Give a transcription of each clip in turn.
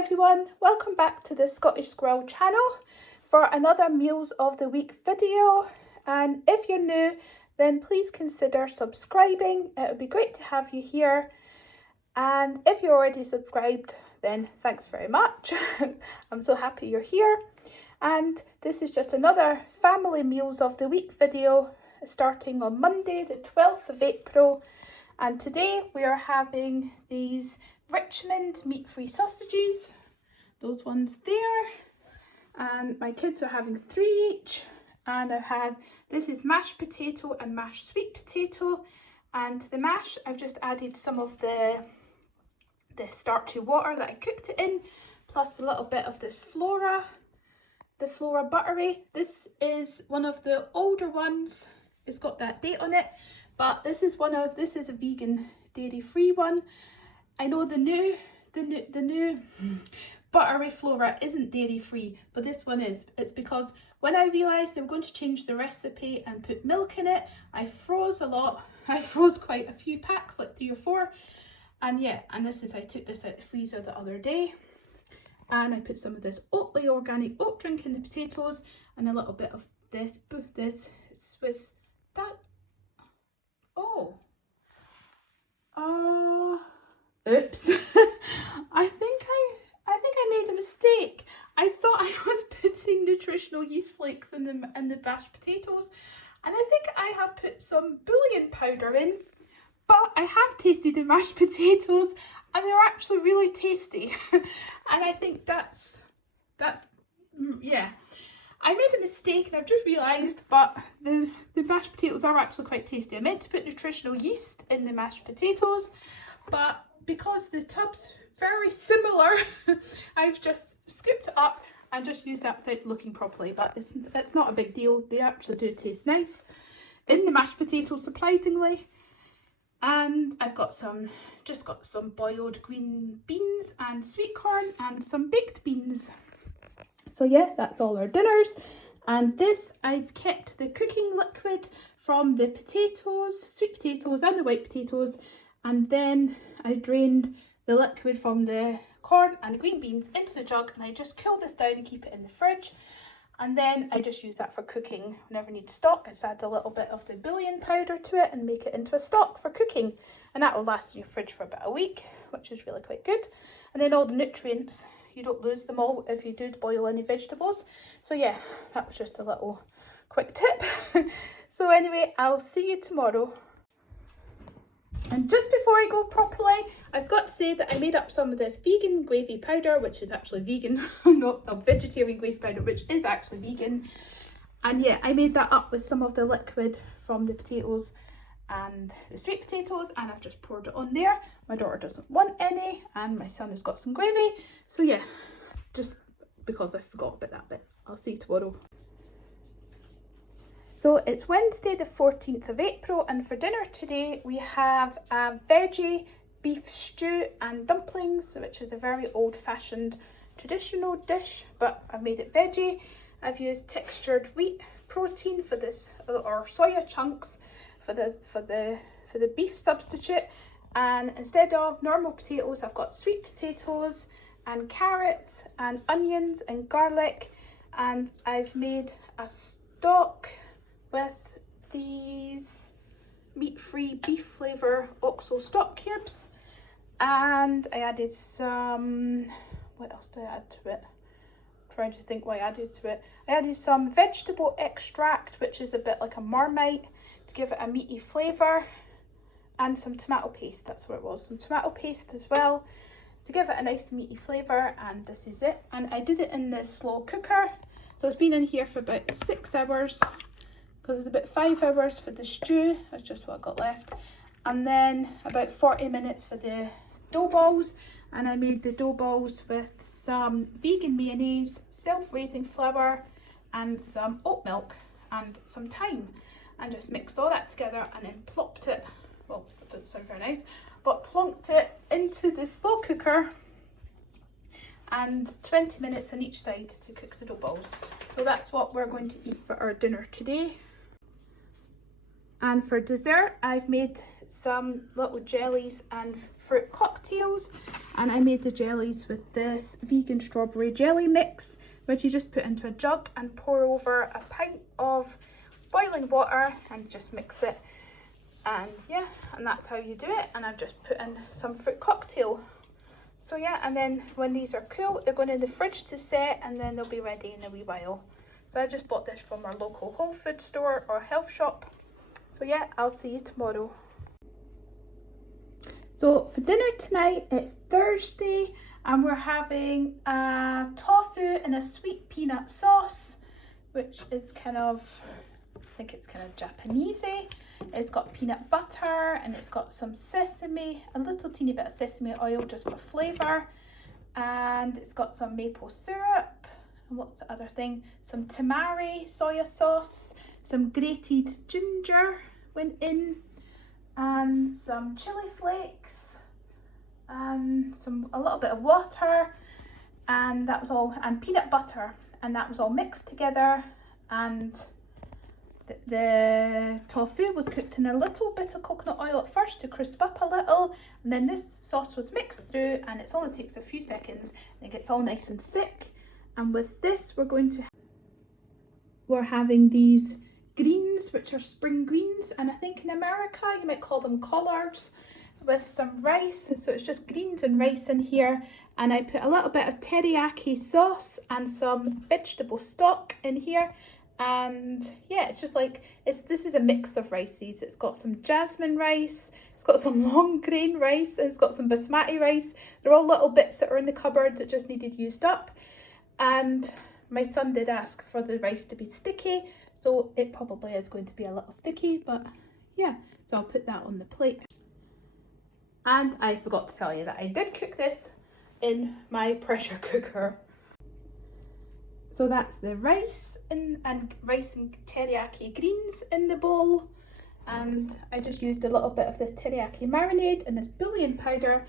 everyone, welcome back to the Scottish Squirrel channel for another Meals of the Week video. And if you're new, then please consider subscribing. It would be great to have you here. And if you're already subscribed, then thanks very much. I'm so happy you're here. And this is just another family Meals of the Week video starting on Monday the 12th of April. And today we are having these Richmond meat-free sausages, those ones there, and my kids are having 3 each. And I've had, this is mashed potato and mashed sweet potato, and the mash I've just added some of the starchy water that I cooked it in, plus a little bit of this Flora, the Flora buttery. This is one of the older ones, it's got that date on it, but this is a vegan dairy-free one. I know the new buttery Flora isn't dairy free, but this one is. It's because when I realised they were going to change the recipe and put milk in it, I froze a lot. I froze quite a few packs, like 3 or 4. And yeah, and I took this out the freezer the other day. And I put some of this Oatly organic oat drink in the potatoes and a little bit of this Swiss, that, oh. Oops. I think I made a mistake. I thought I was putting nutritional yeast flakes in the mashed potatoes, and I think I have put some bouillon powder in, but I have tasted the mashed potatoes and they're actually really tasty. And I think that's yeah, I made a mistake and I've just realised, but the mashed potatoes are actually quite tasty. I meant to put nutritional yeast in the mashed potatoes, but because the tub's very similar, I've just scooped it up and just used that without looking properly. But it's not a big deal. They actually do taste nice in the mashed potatoes, surprisingly. And I've got some boiled green beans and sweet corn and some baked beans. So yeah, that's all our dinners. And this, I've kept the cooking liquid from the potatoes, sweet potatoes and the white potatoes, and then I drained the liquid from the corn and the green beans into the jug, and I just cool this down and keep it in the fridge. And then I just use that for cooking. Whenever I need stock, I just add a little bit of the bouillon powder to it and make it into a stock for cooking. And that will last in your fridge for about a week, which is really quite good. And then all the nutrients, you don't lose them all if you do boil any vegetables. So yeah, that was just a little quick tip. So anyway, I'll see you tomorrow. And just before I go properly, I've got to say that I made up some of this vegan gravy powder, which is actually vegan, not a vegetarian gravy powder, which is actually vegan. And yeah, I made that up with some of the liquid from the potatoes and the sweet potatoes, and I've just poured it on there. My daughter doesn't want any, and my son has got some gravy. So yeah, just because I forgot about that bit. I'll see you tomorrow. So it's Wednesday the 14th of April, and for dinner today we have a veggie beef stew and dumplings, which is a very old-fashioned traditional dish, but I've made it veggie. I've used textured wheat protein for this, or soya chunks for the beef substitute, and instead of normal potatoes I've got sweet potatoes and carrots and onions and garlic, and I've made a stock with these meat-free beef flavour OXO stock cubes, and I added some, what else did I add to it? I'm trying to think what I added to it. I added some vegetable extract, which is a bit like a Marmite, to give it a meaty flavour, and some tomato paste, that's what it was, some tomato paste as well to give it a nice meaty flavour. And this is it, and I did it in the slow cooker, so it's been in here for about 6 hours. Because it's about 5 hours for the stew, that's just what I got left, and then about 40 minutes for the dough balls. And I made the dough balls with some vegan mayonnaise, self-raising flour, and some oat milk and some thyme, and just mixed all that together and then plopped it, well, that doesn't sound very nice, but plonked it into the slow cooker, and 20 minutes on each side to cook the dough balls. So that's what we're going to eat for our dinner today. And for dessert, I've made some little jellies and fruit cocktails, and I made the jellies with this vegan strawberry jelly mix, which you just put into a jug and pour over a pint of boiling water and just mix it. And yeah, and that's how you do it. And I've just put in some fruit cocktail. So yeah, and then when these are cool, they're going in the fridge to set, and then they'll be ready in a wee while. So I just bought this from our local Whole Food store or health shop. So yeah, I'll see you tomorrow. So for dinner tonight, it's Thursday, and we're having a tofu in a sweet peanut sauce, which is kind of, I think it's kind of Japanesey. It's got peanut butter, and it's got some sesame, a little teeny bit of sesame oil just for flavour, and it's got some maple syrup. And what's the other thing? Some tamari soya sauce, some grated ginger went in, and some chili flakes, and a little bit of water, and that was all, and peanut butter, and that was all mixed together. And the tofu was cooked in a little bit of coconut oil at first to crisp up a little, and then this sauce was mixed through, and it only takes a few seconds and it gets all nice and thick. And with this, we're having these greens, which are spring greens, and I think in America you might call them collards, with some rice. So it's just greens and rice in here, and I put a little bit of teriyaki sauce and some vegetable stock in here. And yeah, it's just like, this is a mix of rices. It's got some jasmine rice, it's got some long grain rice, and it's got some basmati rice. They're all little bits that are in the cupboard that just needed used up. And my son did ask for the rice to be sticky, so it probably is going to be a little sticky, but yeah, so I'll put that on the plate. And I forgot to tell you that I did cook this in my pressure cooker. So that's the rice and rice and teriyaki greens in the bowl, and I just used a little bit of the teriyaki marinade and this bouillon powder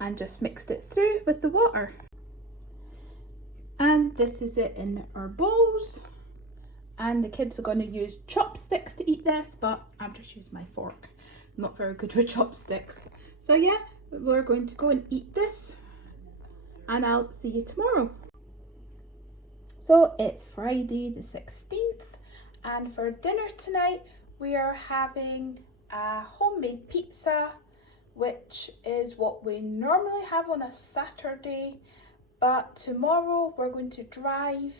and just mixed it through with the water. And this is it in our bowls, and the kids are going to use chopsticks to eat this, but I've just used my fork. I'm not very good with chopsticks. So yeah, we're going to go and eat this, and I'll see you tomorrow. So it's Friday the 16th, and for dinner tonight we are having a homemade pizza, which is what we normally have on a Saturday. But tomorrow we're going to drive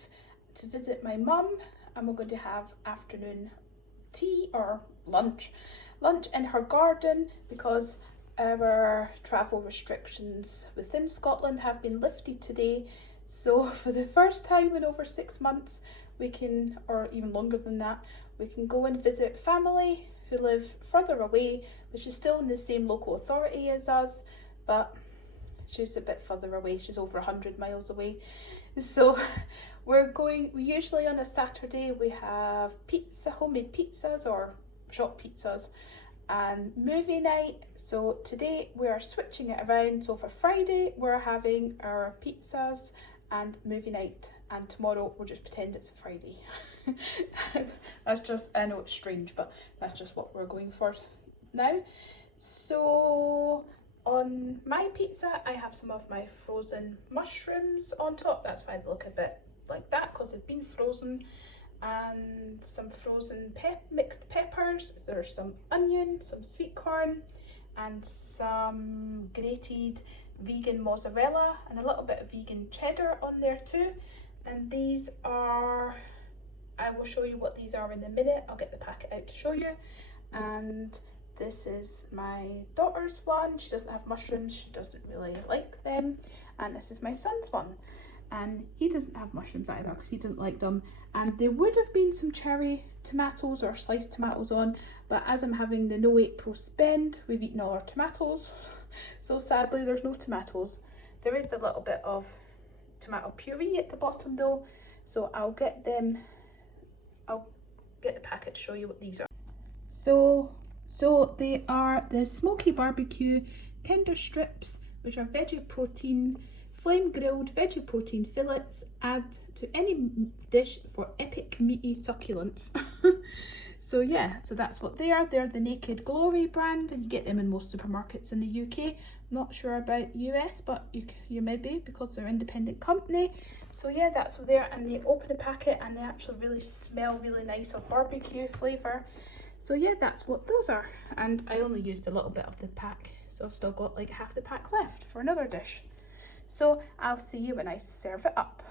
to visit my mum, and we're going to have afternoon tea or lunch in her garden, because our travel restrictions within Scotland have been lifted today. So for the first time in over 6 months, we can, or even longer than that, we can go and visit family who live further away, which is still in the same local authority as us, but she's a bit further away. She's over 100 miles away. So we usually on a Saturday we have pizza, homemade pizzas or shop pizzas, and movie night. So today we are switching it around. So for Friday we're having our pizzas and movie night, and tomorrow we'll just pretend it's a Friday. That's just, I know it's strange, but that's just what we're going for now. So on my pizza, I have some of my frozen mushrooms on top. That's why they look a bit like that, because they've been frozen. And some frozen mixed peppers. There's some onion, some sweet corn, and some grated vegan mozzarella, and a little bit of vegan cheddar on there too. And these are, I will show you what these are in a minute. I'll get the packet out to show you. And this is my daughter's one. She doesn't have mushrooms, she doesn't really like them. And this is my son's one, and he doesn't have mushrooms either because he doesn't like them. And there would have been some cherry tomatoes or sliced tomatoes on, but as I'm having the no April spend, we've eaten all our tomatoes, so sadly there's no tomatoes. There is a little bit of tomato puree at the bottom though, so I'll get the packet to show you what these are. So they are the smoky barbecue tender strips, which are veggie protein, flame grilled veggie protein fillets. Add to any dish for epic meaty succulence. So yeah, so that's what they are. They're the Naked Glory brand, and you get them in most supermarkets in the UK. Not sure about US, but you may be, because they're an independent company. So yeah, that's what they are, and they open a packet and they actually really smell really nice of barbecue flavour. So yeah, that's what those are. And I only used a little bit of the pack, so I've still got like half the pack left for another dish. So I'll see you when I serve it up.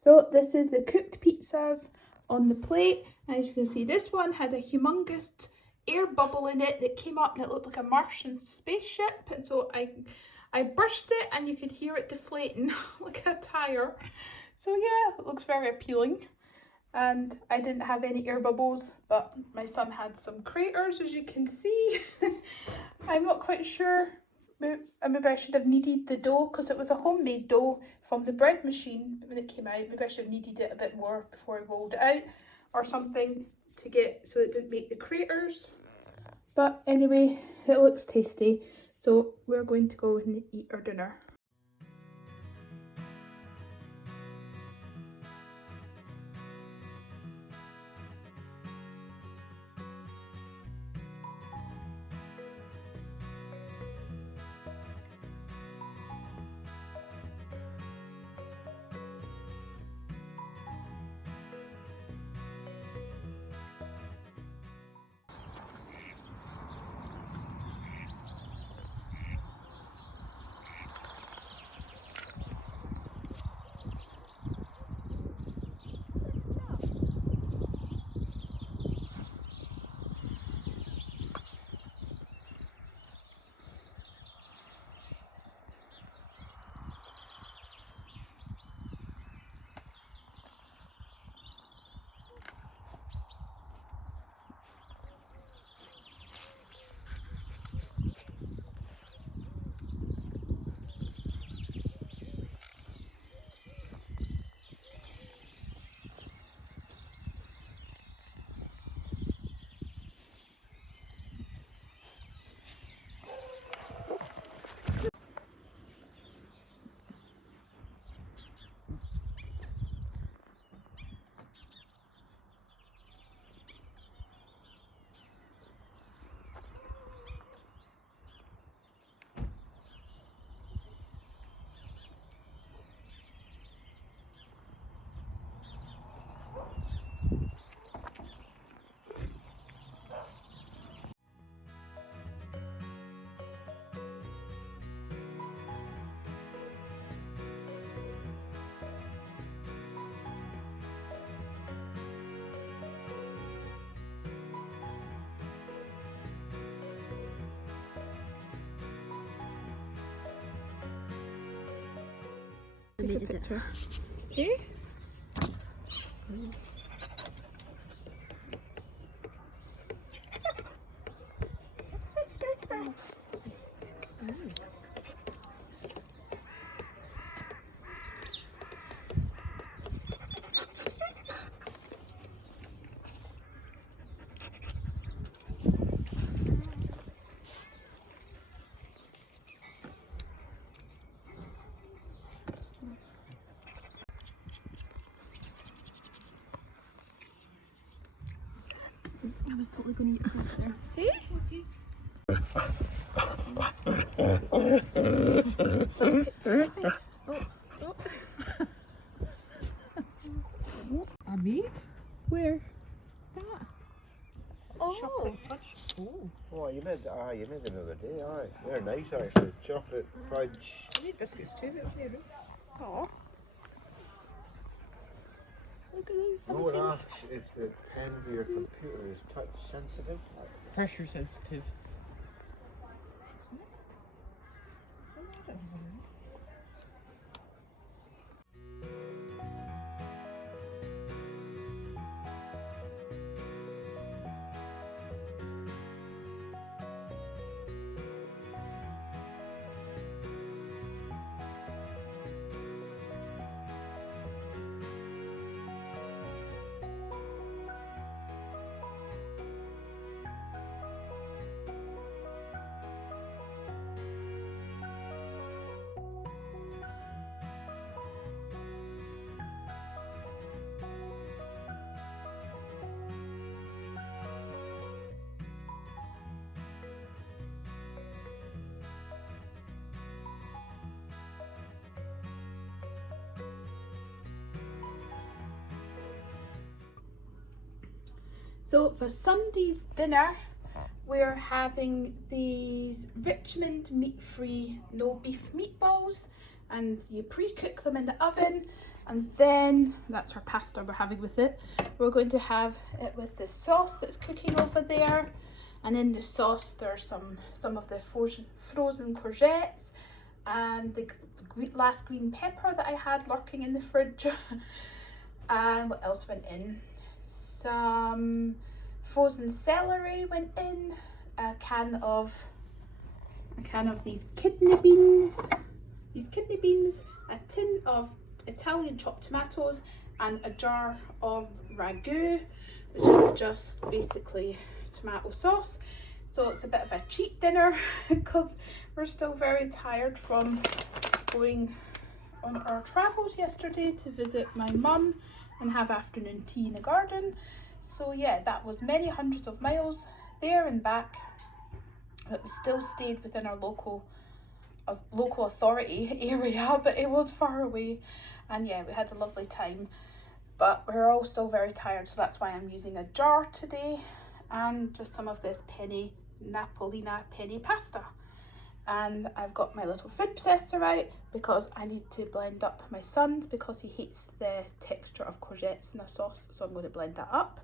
So this is the cooked pizzas on the plate. As you can see, this one had a humongous air bubble in it that came up and it looked like a Martian spaceship. And so I burst it and you could hear it deflating like a tire. So yeah, it looks very appealing. And I didn't have any air bubbles, but my son had some craters, as you can see. I'm not quite sure. Maybe I should have kneaded the dough, because it was a homemade dough from the bread machine when it came out. Maybe I should have kneaded it a bit more before I rolled it out or something, to get so it didn't make the craters. But anyway, it looks tasty. So we're going to go and eat our dinner. Take a picture. See? I was totally going to eat a crisp there. Hey? A meat? Where? That. Oh. Chocolate fudge. Oh, you made them the other day. Aye, they're nice actually. Chocolate fudge. I need biscuits too, but there. Oh. Look at those. No one asks if the pen of your computer is touch sensitive. Pressure sensitive. So for Sunday's dinner, we're having these Richmond meat-free no beef meatballs, and you pre-cook them in the oven, and then that's our pasta we're having with it. We're going to have it with the sauce that's cooking over there, and in the sauce there's some of the frozen courgettes and the last green pepper that I had lurking in the fridge. And what else went in? Some frozen celery went in, a can of these kidney beans, a tin of Italian chopped tomatoes, and a jar of ragu, which is just basically tomato sauce. So it's a bit of a cheat dinner because we're still very tired from going on our travels yesterday to visit my mum and have afternoon tea in the garden. So yeah, that was many hundreds of miles there and back, but we still stayed within our local authority area, but it was far away, and yeah, we had a lovely time, but we're all still very tired, so that's why I'm using a jar today and just some of this Napolina penny pasta. And I've got my little food processor out because I need to blend up my son's, because he hates the texture of courgettes in a sauce, so I'm going to blend that up.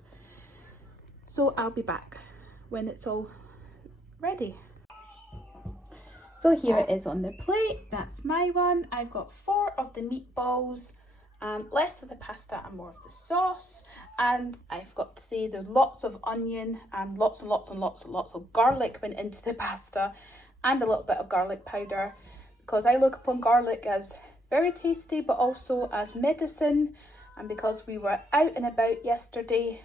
So I'll be back when it's all ready. So here it is on the plate. That's my one. I've got 4 of the meatballs, less of the pasta and more of the sauce. And I've got to say there's lots of onion and lots of garlic went into the pasta, and a little bit of garlic powder, because I look upon garlic as very tasty but also as medicine, and because we were out and about yesterday,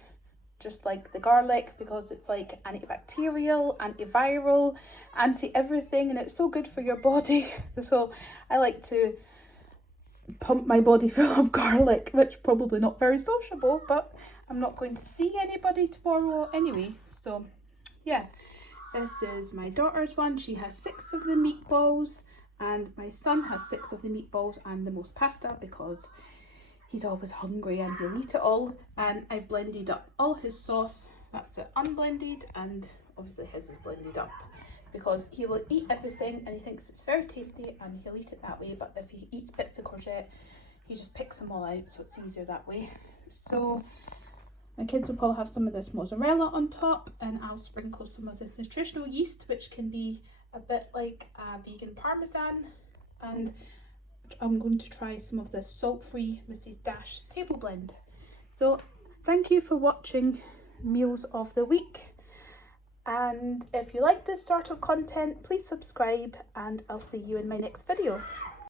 just like the garlic, because it's like antibacterial, antiviral, anti-everything, and it's so good for your body. So I like to pump my body full of garlic, which probably not very sociable, but I'm not going to see anybody tomorrow anyway. So yeah, this is my daughter's one. She has 6 of the meatballs, and my son has 6 of the meatballs and the most pasta, because he's always hungry and he'll eat it all. And I blended up all his sauce. That's it unblended, and obviously his is blended up, because he will eat everything and he thinks it's very tasty and he'll eat it that way. But if he eats bits of courgette, he just picks them all out, so it's easier that way. So my kids will probably have some of this mozzarella on top, and I'll sprinkle some of this nutritional yeast, which can be a bit like a vegan parmesan. And I'm going to try some of this salt-free Mrs. Dash table blend. So thank you for watching Meals of the Week, and if you like this sort of content, please subscribe, and I'll see you in my next video.